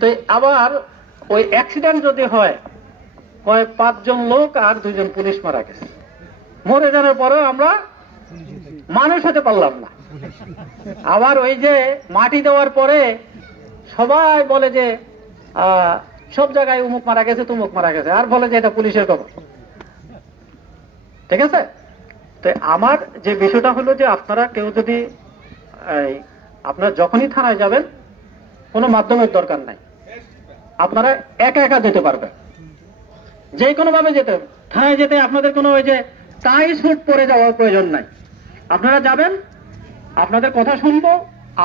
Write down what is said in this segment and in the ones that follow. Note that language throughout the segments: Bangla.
তো আবার ওই অ্যাক্সিডেন্ট যদি হয় 5 জন লোক আর 2 জন পুলিশ মারা গেছে, মরে যাওয়ার পরেও আমরা মানুষ হতে পারলাম না। আবার ওই যে মাটি দেওয়ার পরে সবাই বলে যে সব জায়গায় উমুক মারা গেছে তুমুক মারা গেছে, আর বলে যে এটা পুলিশের খবর। ঠিক আছে? তো আমার যে বিষয়টা হলো যে আপনারা কেউ যদি আপনারা যখনই থানায় যাবেন কোনো মাধ্যমের দরকার নাই, আপনারা একা একা যেতে পারবেন, যে কোনো ভাবে যেতে। থানায় যেতে আপনাদের কোনো ওই যে টাই স্যুট পরে যাওয়ার প্রয়োজন নাই। আপনারা যাবেন, আপনাদের কথা শুনবো।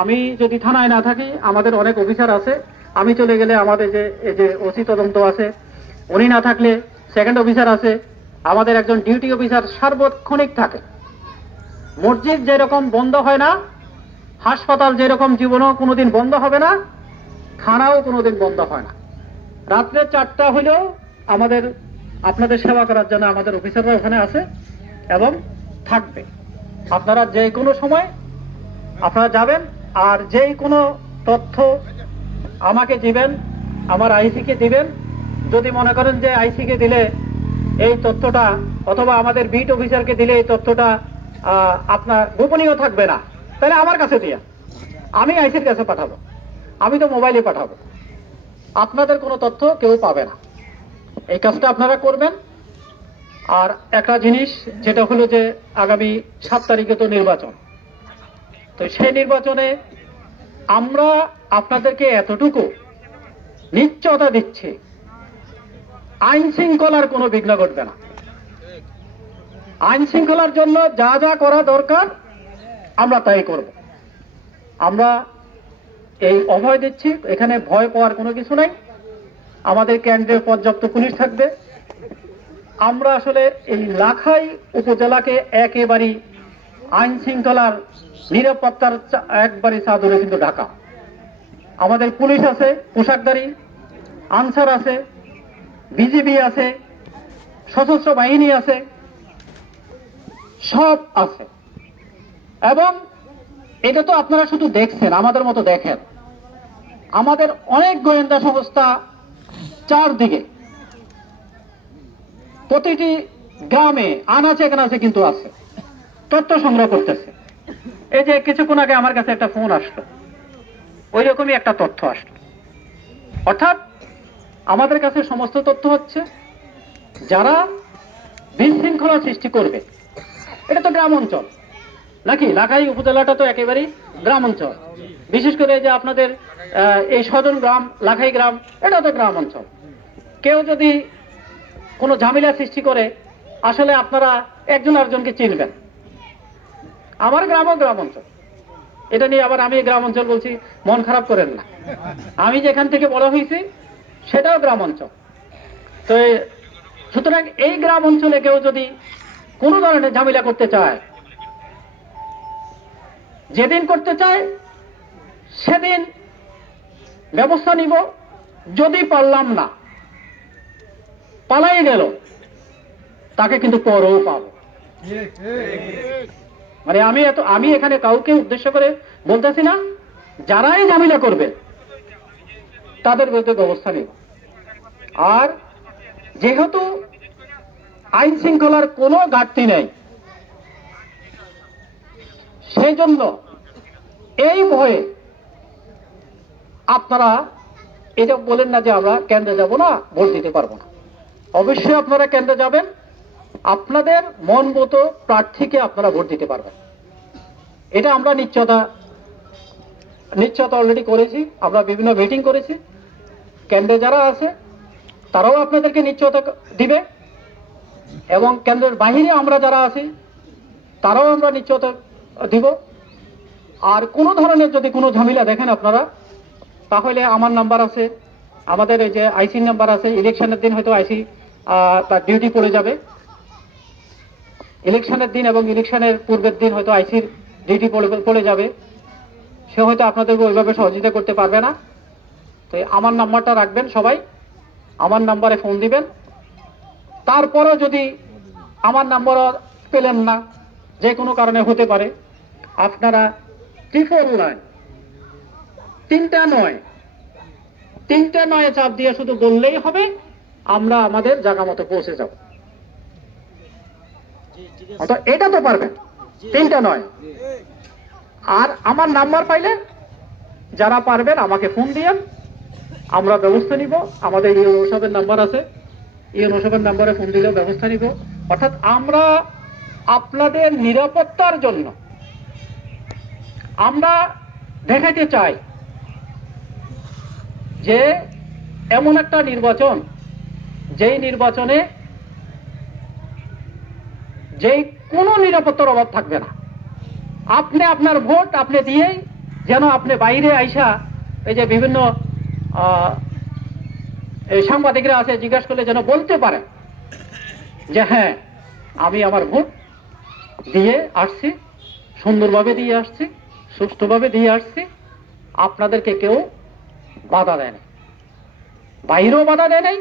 আমি যদি থানায় না থাকি, আমাদের অনেক অফিসার আছে, আমি চলে গেলে আমাদের যে এই যে ওসি তদন্ত আছে, উনি না থাকলে সেকেন্ড অফিসার আছে, আমাদের একজন ডিউটি অফিসার সার্বক্ষণিক থাকে। মসজিদ যেরকম বন্ধ হয় না, হাসপাতাল যেরকম জীবনও কোনোদিন বন্ধ হবে না, থানাও কোনোদিন বন্ধ হয় না। রাত্রে 4টা হলেও আমাদের আপনাদের সেবা করার জন্য আমাদের অফিসাররা ওখানে আছে এবং থাকবে। আপনারা যে কোনো সময় আপনারা যাবেন, আর যে কোনো তথ্য আমাকে দিবেন, আমার আইসিকে দিবেন। যদি মনে করেন যে আইসিকে দিলে এই তথ্যটা, অথবা আমাদের বিট অফিসারকে দিলে এই তথ্যটা আপনার গোপনীয় থাকবে না, তাহলে আমার কাছে দিয়া, আমি আইসির কাছে পাঠাবো, আমি তো মোবাইলে পাঠাবো, আপনাদের কোনো তথ্য কেউ পাবে না। এই কাজটা আপনারা করবেন। আর একটা জিনিস যেটা হলো যে আগামী 7 তারিখে তো নির্বাচন, তো সেই নির্বাচনে আমরা আপনাদেরকে এতটুকু নিশ্চয়তা দিচ্ছি, আইন শৃঙ্খলার কোনো বিঘ্ন ঘটবে না। আইন শৃঙ্খলার জন্য যা যা করা দরকার আমরা তাই করব। আমরা এই অভয় দিচ্ছি, এখানে ভয় পাওয়ার কোনো কিছু নাই। আমাদের কেন্দ্রে পর্যাপ্ত পুলিশ থাকবে। আমরা আসলে এই লাখাই উপজেলাকে একেবারেই আইন শৃঙ্খলার নিরাপত্তার একবারে চাদরে কিন্তু ঢাকা। আমাদের পুলিশ আছে, পোশাকধারী, আনসার আছে, বিজিবি আছে, সশস্ত্র বাহিনী আছে, সব আছে। এবং এটা তো আপনারা শুধু দেখছেন, আমাদের মতো দেখেন, আমাদের অনেক গোয়েন্দা সংস্থা চারদিকে প্রতিটি গ্রামে আনাচে কানাচে কিন্তু আছে, তথ্য সংগ্রহ করতেছে। এই যে কিছুক্ষণ আগে আমার কাছে একটা ফোন আসলো, ওই রকমই একটা তথ্য আসলো। অর্থাৎ আমাদের কাছে সমস্ত তথ্য হচ্ছে যারা বিশৃঙ্খলা সৃষ্টি করবে। এটা তো গ্রাম অঞ্চল নাকি, লাখাই উপজেলাটা তো একেবারেই গ্রাম অঞ্চল। বিশেষ করে যে আপনাদের এই সদন গ্রাম, লাখাই গ্রাম, এটা তো গ্রাম অঞ্চল। কেউ যদি কোনো ঝামেলা সৃষ্টি করে, আসলে আপনারা একজন আরেকজনকে চিনবেন। আমার গ্রামও গ্রাম অঞ্চল, এটা নিয়ে আবার আমি গ্রাম অঞ্চল বলছি মন খারাপ করেন না। আমি যেখান থেকে বড় হয়েছি সেটাও গ্রাম অঞ্চল। তো সুতরাং এই গ্রাম অঞ্চলে কেউ যদি কোনো ধরনের ঝামেলা করতে চায়, যেদিন করতে চায় সেদিন ব্যবস্থা নিব। যদি পারলাম না, পালাই গেল, তাকে কিন্তু পরেও পাবো। মানে আমি এখানে কাউকে উদ্দেশ্য করে বলতেছি না, যারাই ঝামেলা করবে তাদের বিরুদ্ধে ব্যবস্থা নিব। আর যেহেতু আইন শৃঙ্খলার কোনো ঘাটতি নেই, সেই জন্য এই ভয়ে আপনারা এটা বলেন না যে আমরা কেন্দ্রে যাব না, ভোট দিতে পারবো না। অবশ্যই আপনারা কেন্দ্রে যাবেন, আপনাদের মন মতো প্রার্থীকে আপনারা ভোট দিতে পারবেন। এটা আমরা নিশ্চয়তা অলরেডি করেছি, আমরা বিভিন্ন মিটিং করেছি। কেন্দ্রে যারা আছে তারাও আপনাদেরকে নিশ্চয়তা দিবে, এবং কেন্দ্রের বাহিরে আমরা যারা আছি তারাও আমরা নিশ্চয়তা দিব। আর কোনো ধরনের যদি কোনো ঝামেলা দেখেন আপনারা, তাহলে আমার নাম্বার আছে, আমাদের এই যে আইসির নাম্বার আছে। ইলেকশনের দিন হয়তো আইসি তার ডিউটি পড়ে যাবে, ইলেকশনের দিন এবং ইলেকশনের পূর্বের দিন হয়তো আইসির ডিউটি পড়ে যাবে, সে হয়তো আপনাদেরকে ওইভাবে সহযোগিতা করতে পারবে না। তো আমার নাম্বারটা রাখবেন সবাই, আমার নাম্বারে ফোন দিবেন। তারপরও যদি আমার নাম্বার পেলেন না, যে কোনো কারণে হতে পারে, আপনারা 3টা নয়, 3টা নয়ে চাপ দিয়ে শুধু বললেই হবে, আমরা আমাদের জায়গা মতো পৌঁছে যাব। অত এটা তো পারবেন, 3টা নয়। আর আমার নাম্বার পাইলে যারা পারবেন আমাকে ফোন দিয়েন, আমরা ব্যবস্থা নিব। আমাদের ইউনো সাহেবের নাম্বার আছে, ইউনো সাহেবের নাম্বারে ফোন দিলেও ব্যবস্থা নিব। অর্থাৎ আমরা আপনাদের নিরাপত্তার জন্য আমরা দেখাতে চাই যে এমন একটা নির্বাচন, যেই নির্বাচনে যেই কোনো নিরাপত্তার অভাব থাকবে না। আপনি আপনার ভোট আপনি দিয়েই যেন আপনি বাইরে আইসা এই যে বিভিন্ন এই সাংবাদিকরা আছে জিজ্ঞাসা করলে যেন বলতে পারে যে হ্যাঁ আমি আমার ভোট দিয়ে আসছি, সুন্দরভাবে দিয়ে আসছি, সুষ্ঠুভাবে দিয়ে আসছি, আপনাদেরকে কেউ বাধা দেয় না, বাইরেও বাধা দেয় নাই,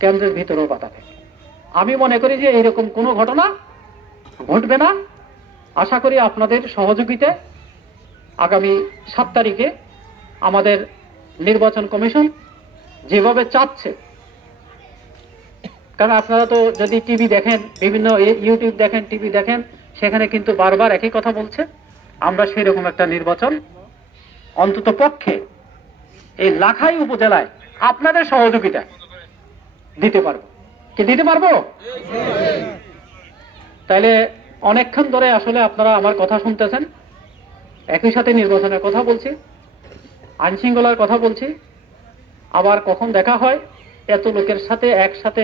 কেন্দ্রের ভিতরেও বাধা দেয়। আমি মনে করি যে এইরকম কোনো ঘটনা ঘটবে না। আশা করি আপনাদের সহযোগিতায় আগামী 7 তারিখে আমাদের নির্বাচন কমিশন যেভাবে চাচ্ছে, কারণ আপনারা তো যদি টিভি দেখেন, বিভিন্ন ইউটিউব দেখেন, টিভি দেখেন, সেখানে কিন্তু বারবার একই কথা বলছে, আমরা সেরকম একটা নির্বাচন অন্তত পক্ষে এই লাখাই উপজেলায় আপনাদের সহযোগিতায় দিতে পারবো। কি দিতে পারবো? তাইলে অনেকক্ষণ ধরে আসলে আপনারা আমার কথা শুনতেছেন, একই সাথে নির্বাচনের কথা বলছি, আইন শৃঙ্খলার কথা বলছি। আবার কখন দেখা হয় এত লোকের সাথে একসাথে